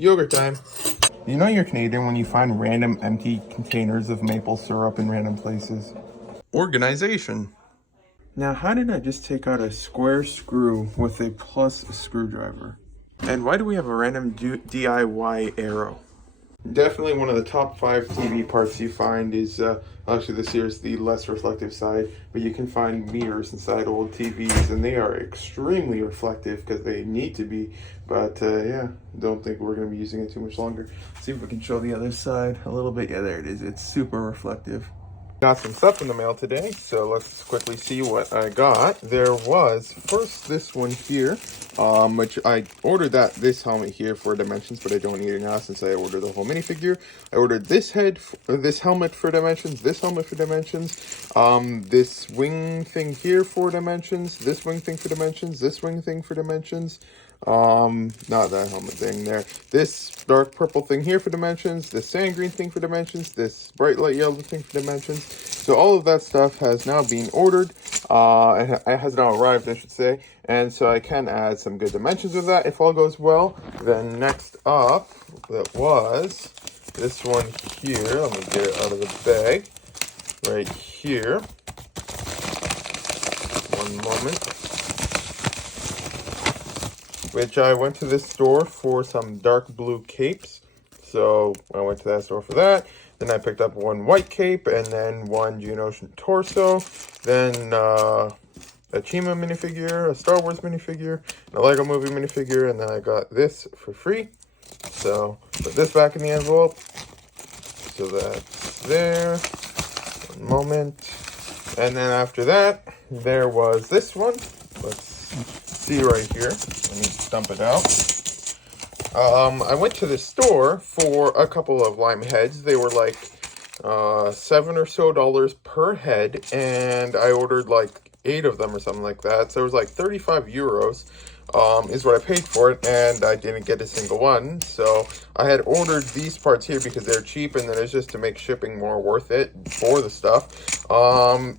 Yogurt time. You know you're Canadian when you find random empty containers of maple syrup in random places. Organization. Now, how did I just take out a square screw with a plus screwdriver? And why do we have a random DIY arrow? Definitely one of the top 5 TV parts you find is, actually this here is the less reflective side, but you can find mirrors inside old TVs and they are extremely reflective because they need to be, but yeah, don't think we're going to be using it too much longer. See if we can show the other side a little bit. Yeah, there it is. It's super reflective. Got some stuff in the mail today, so let's quickly see what I got. There was first this one here, which I ordered this helmet here for Dimensions, but I don't need it now since I ordered the whole minifigure. I ordered this helmet for Dimensions, this helmet for Dimensions, this wing thing here for Dimensions, this wing thing for Dimensions, this wing thing for Dimensions. Not that helmet thing there. This dark purple thing here for Dimensions, this sand green thing for Dimensions, this bright light yellow thing for Dimensions. So all of that stuff has now been ordered. It has now arrived, I should say. And so I can add some good dimensions with that if all goes well. Then next up, that was this one here. Let me get it out of the bag. Right here. One moment. Which I went to this store for some dark blue capes. So I went to that store for that. Then I picked up one white cape and then one Geonosian torso. Then a Chima minifigure, a Star Wars minifigure, and a Lego movie minifigure. And then I got this for free. So put this back in the envelope. So that's there. One moment. And then after that, there was this one. Let's see right here. Let me dump it out. I went to the store for a couple of lime heads. They were like $7 or so per head, and I ordered like 8 of them or something like that. So it was like 35 euros is what I paid for it, and I didn't get a single one. So I had ordered these parts here because they're cheap, and then it's just to make shipping more worth it for the stuff.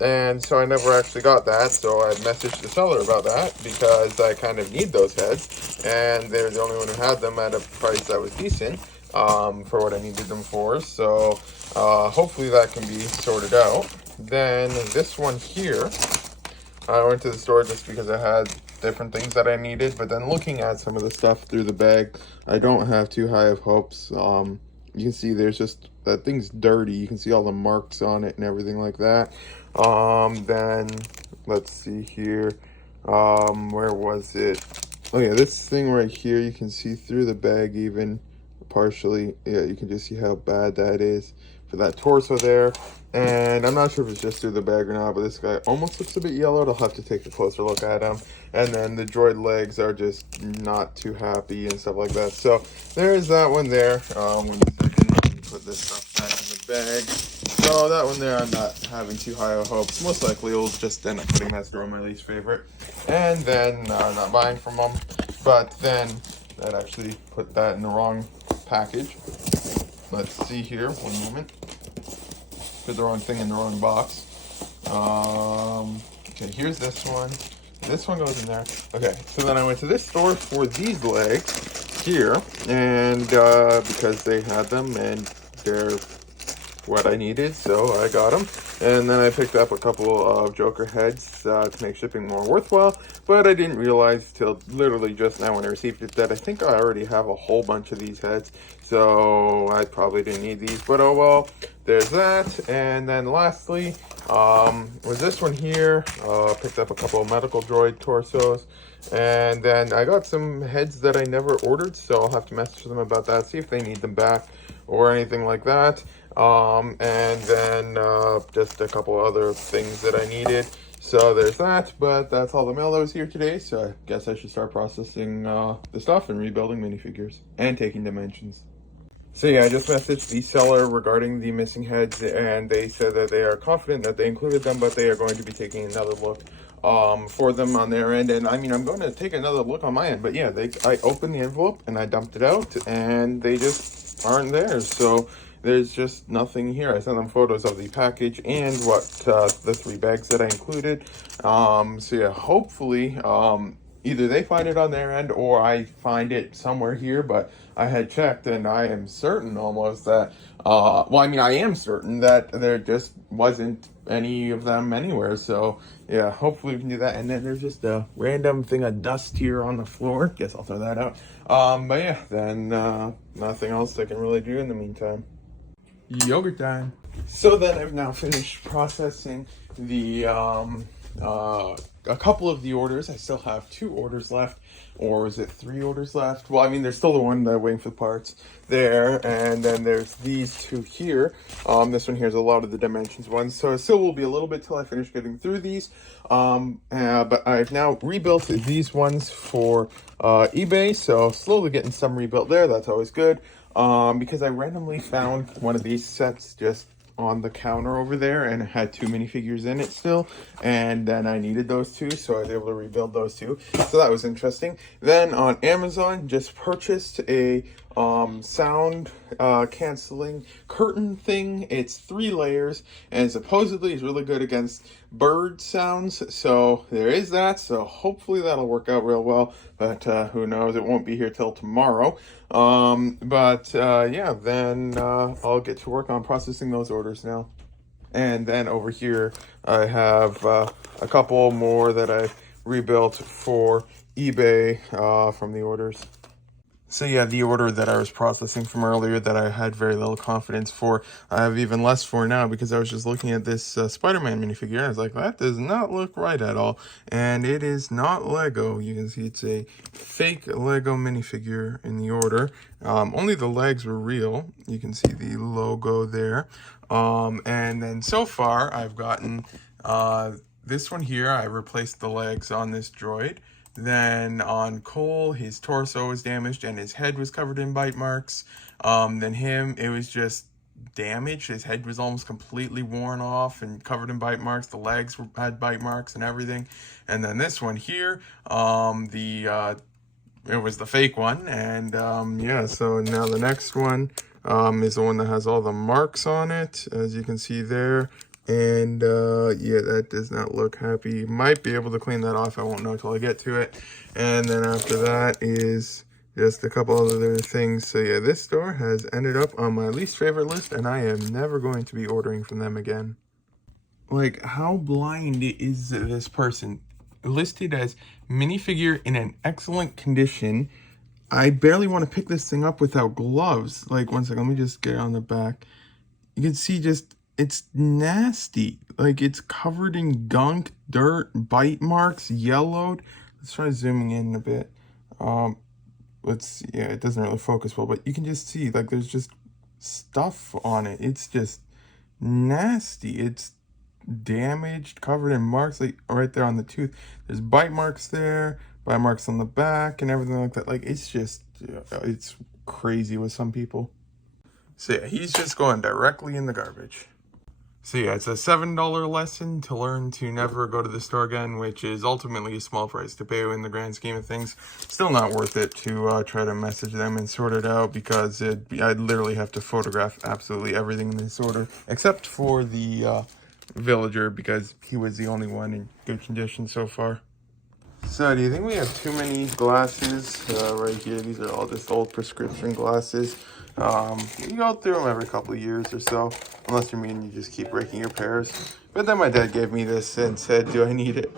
And so I never actually got that. So I messaged the seller about that because I kind of need those heads, and they're the only one who had them at a price that was decent for what I needed them for. So hopefully that can be sorted out. Then this one here, I went to the store just because I had different things that I needed, but then looking at some of the stuff through the bag, I don't have too high of hopes. You can see there's just, that thing's dirty. You can see all the marks on it and everything like that. Then let's see here. Where was it? Oh yeah, this thing right here, you can see through the bag even partially. Yeah, you can just see how bad that is for that torso there. And I'm not sure if it's just through the bag or not, but this guy almost looks a bit yellowed. I'll have to take a closer look at him. And then the droid legs are just not too happy and stuff like that. So there's that one there. 1 second, let me put this stuff back in the bag. So that one there, I'm not having too high of hopes. Most likely we'll just end up putting that store on my least favorite. And then not buying from them. But then that actually put that in the wrong package. Let's see here, 1 moment. Put the wrong thing in the wrong box. Okay, here's this one. This one goes in there. Okay, so then I went to this store for these legs here, and because they had them and they're what I needed, so I got them. And then I picked up a couple of Joker heads to make shipping more worthwhile, but I didn't realize till literally just now when I received it that I think I already have a whole bunch of these heads, so I probably didn't need these, but oh well. There's that. And then lastly was this one here. Picked up a couple of medical droid torsos, and then I got some heads that I never ordered, so I'll have to message them about that, see if they need them back or anything like that. And then just a couple other things that I needed. So there's that, but that's all the mail that was here today, so I guess I should start processing the stuff and rebuilding minifigures and taking dimensions. So yeah, I just messaged the seller regarding the missing heads, and they said that they are confident that they included them, but they are going to be taking another look for them on their end. And I mean, I'm going to take another look on my end, but yeah, I opened the envelope and I dumped it out, and they just aren't there. So there's just nothing here. I sent them photos of the package and what the 3 bags that I included. So yeah, hopefully either they find it on their end or I find it somewhere here, but I had checked and I am certain almost that, well, I mean, I am certain that there just wasn't any of them anywhere. So, yeah, hopefully we can do that. And then there's just a random thing of dust here on the floor. Guess I'll throw that out. But yeah, then nothing else I can really do in the meantime. Yogurt time. So then I've now finished processing the a couple of the orders. I still have 2 orders left, or is it 3 orders left? Well, I mean, there's still the one that I'm waiting for the parts there, and then there's these 2 here. This one here is a lot of the dimensions ones, so it still will be a little bit till I finish getting through these. But I've now rebuilt these ones for eBay, so slowly getting some rebuilt there. That's always good. Because I randomly found one of these sets just on the counter over there, and it had 2 minifigures in it still, and then I needed those 2, so I was able to rebuild those 2, so that was interesting. Then on Amazon, just purchased a sound canceling curtain thing. It's 3 layers, and supposedly is really good against bird sounds, so there is that. So hopefully that'll work out real well, but who knows, it won't be here till tomorrow. Yeah, then I'll get to work on processing those orders now. And then over here I have a couple more that I rebuilt for eBay from the orders. So yeah, the order that I was processing from earlier that I had very little confidence for, I have even less for now, because I was just looking at this Spider-Man minifigure, and I was like, that does not look right at all. And it is not Lego. You can see it's a fake Lego minifigure in the order. Only the legs were real. You can see the logo there. And then so far, I've gotten this one here. I replaced the legs on this droid. Then on Cole, his torso was damaged and his head was covered in bite marks. Then him, it was just damaged. His head was almost completely worn off and covered in bite marks. The legs had bite marks and everything. And then this one here, it was the fake one. And yeah, so now the next one is the one that has all the marks on it, as you can see there. And yeah, that does not look happy. Might be able to clean that off. I won't know till I get to it. And then after that is just a couple other things. So yeah, this store has ended up on my least favorite list, and I am never going to be ordering from them again. Like, how blind is this person? Listed as minifigure in an excellent condition. I barely want to pick this thing up without gloves. Like, one second, let me just get on the back. You can see just, it's nasty. Like, it's covered in gunk, dirt, bite marks, yellowed. Let's try zooming in a bit. Yeah, it doesn't really focus well, but you can just see, like, there's just stuff on it. It's just nasty. It's damaged, covered in marks, like right there on the tooth. There's bite marks there, bite marks on the back, and everything like that. Like, it's just, it's crazy with some people. So yeah, he's just going directly in the garbage. So yeah, it's a $7 lesson to learn to never go to the store again, which is ultimately a small price to pay in the grand scheme of things. Still not worth it to try to message them and sort it out, because I'd literally have to photograph absolutely everything in this order, except for the villager, because he was the only one in good condition so far. So, do you think we have too many glasses right here? These are all just old prescription glasses. You go through them every couple of years or so, unless you just keep breaking your pairs. But then my dad gave me this and said, do I need it?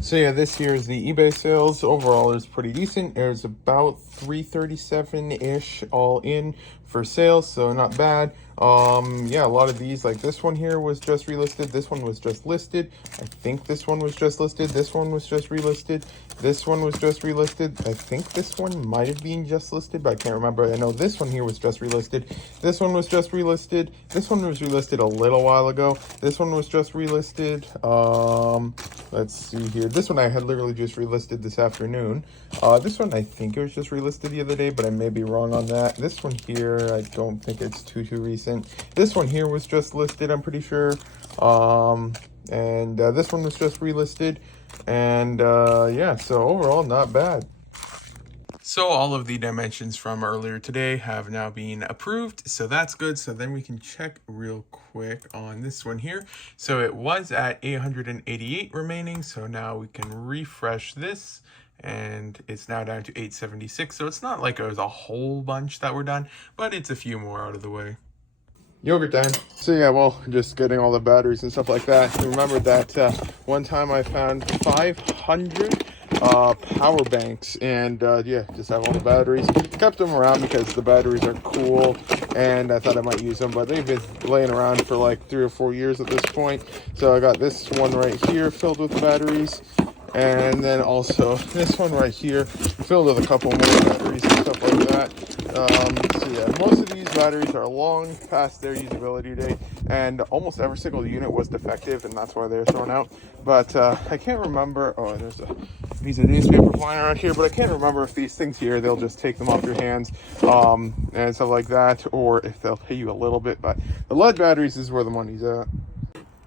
So yeah, this here is the eBay sales. Overall, it's pretty decent. There's about $337-ish all in for sales, so not bad. Yeah, a lot of these, like this one here was just relisted. This one was just listed. I think this one was just listed. This one was just relisted. This one was just relisted. I think this one might have been just listed, but I can't remember. I know this one here was just relisted. This one was just relisted. This one was relisted a little while ago. This one was just relisted. Let's see here. This one I had literally just relisted this afternoon. This one I think it was just relisted the other day, but I may be wrong on that. This one here, I don't think it's too recent. This one here was just listed, I'm pretty sure. This one was just relisted. And yeah, so overall, not bad. So all of the dimensions from earlier today have now been approved, so that's good. So then we can check real quick on this one here. So it was at 888 remaining, so now we can refresh this and it's now down to 876. So it's not like it was a whole bunch that were done, but it's a few more out of the way. Yogurt time. So yeah, well, just getting all the batteries and stuff like that. I remember that one time I found 500 power banks, and yeah, just have all the batteries. Kept them around because the batteries are cool, and I thought I might use them, but they've been laying around for like 3 or 4 years at this point. So I got this one right here filled with batteries, and then also this one right here filled with a couple more batteries and stuff like that. So yeah, most of these batteries are long past their usability date, and almost every single unit was defective, and that's why they're thrown out. But I can't remember. Oh, there's a piece of newspaper flying around here, but I can't remember if these things here, they'll just take them off your hands and stuff like that, or if they'll pay you a little bit. But the lead batteries is where the money's at.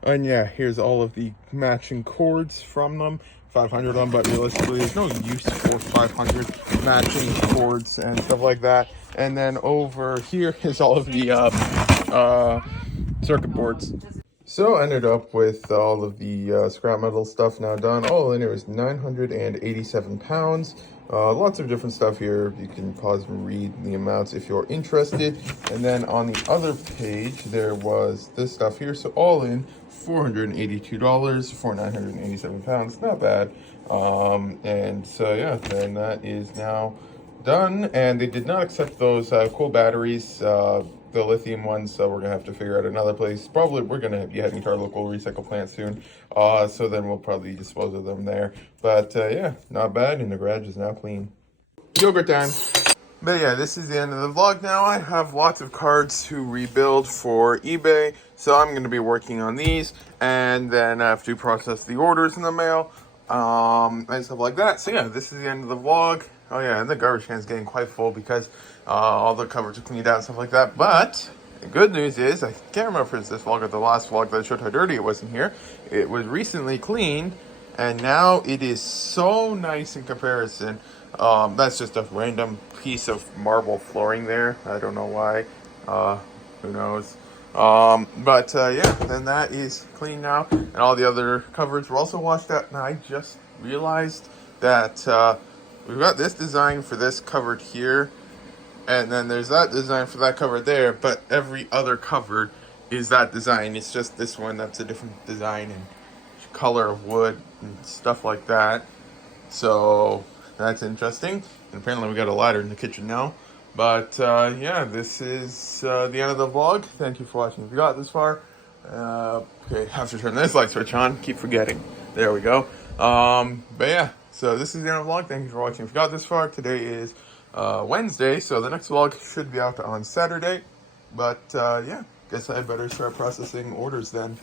And yeah, here's all of the matching cords from them. 500 of them, but realistically there's no use for 500 matching cords and stuff like that. And then over here is all of the circuit boards. So I ended up with all of the scrap metal stuff now done. All in it was 987 pounds. Lots of different stuff here. You can pause and read the amounts if you're interested. And then on the other page, there was this stuff here. So all in, $482 for 987 pounds. Not bad. And so yeah, then that is now done. And they did not accept those cool batteries, the lithium ones, so we're gonna have to figure out another place. Probably we're gonna be heading to our local recycle plant soon, so then we'll probably dispose of them there. But yeah, not bad, and the garage is now clean. Yogurt time. But yeah, this is the end of the vlog now. I have lots of cards to rebuild for eBay, so I'm going to be working on these, and then I have to process the orders in the mail, and stuff like that. So yeah, this is the end of the vlog. Oh yeah, and the garbage can is getting quite full because all the covers are cleaned out and stuff like that. But the good news is, I can't remember if it's this vlog or the last vlog that showed how dirty it was in here. It was recently cleaned, and now it is so nice in comparison. That's just a random piece of marble flooring there. I don't know why. Who knows? But yeah, then that is clean now, and all the other covers were also washed out. And I just realized that we've got this design for this cupboard here, and then there's that design for that cupboard there, but every other cupboard is that design. It's just this one that's a different design and color of wood and stuff like that. So that's interesting. And apparently we got a ladder in the kitchen now. But yeah, this is the end of the vlog. Thank you for watching. If you got this far, okay, have to turn this light switch on. Keep forgetting. There we go. But yeah, so this is the end of the vlog. Thank you for watching. If you got this far, today is Wednesday, so the next vlog should be out on Saturday. But yeah, guess I better start processing orders then.